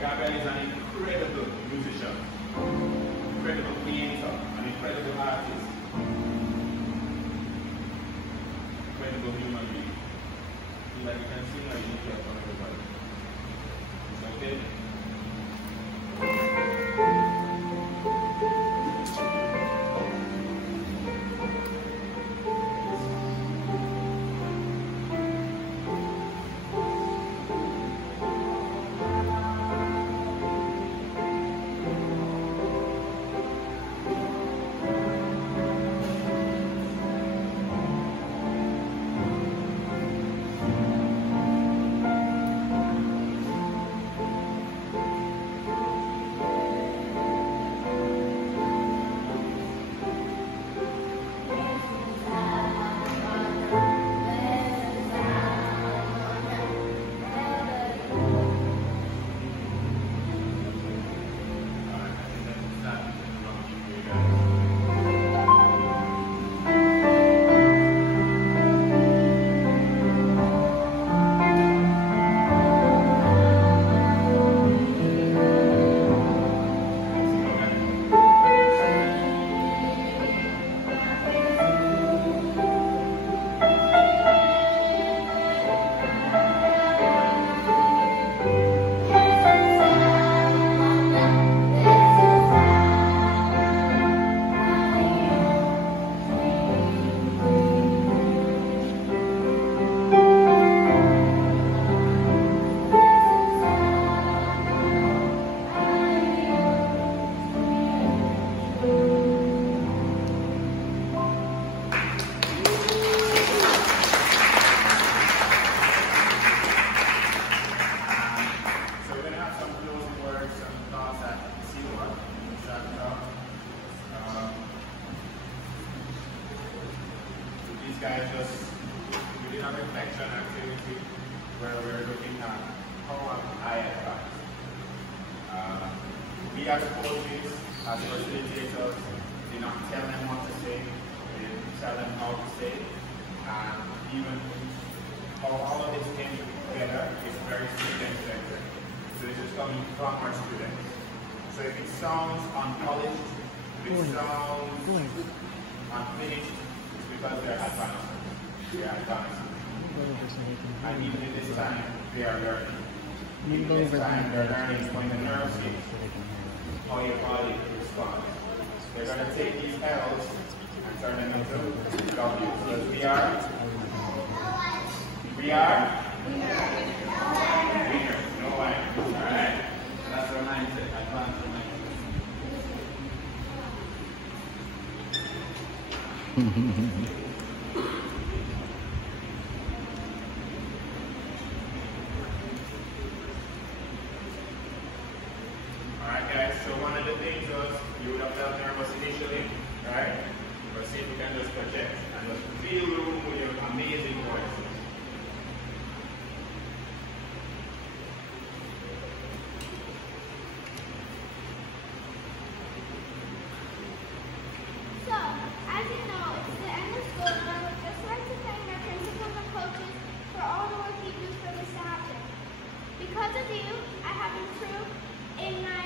Gabriel is an incredible musician, incredible creator, an incredible artist, incredible human being. So that you can sing or you can from everybody. Okay? These guys we did a reflection activity where we're looking at how I advance. We as coaches, as facilitators, did not tell them what to say, we didn't tell them how to say, and even how all of this came together is very student-centered. So this is coming from our students. So if it sounds unpolished, if it sounds unfinished, because they're advanced. They are advanced. And even in this time, they are learning. Even in this time, they're learning when the nerves hit, how your body responds. They're going to take these L's and turn them into W's. So we are winners. No way. Alright? That's our mindset. Advanced mindset. Alright guys, so one of the things was you would have felt nervous initially, right? But see if you can just project and just fill the room with your amazing voice. So, as you know, it's the end of school and I would just like to thank our principals and coaches for all the work you do for this to happen. Because of you, I have improved in my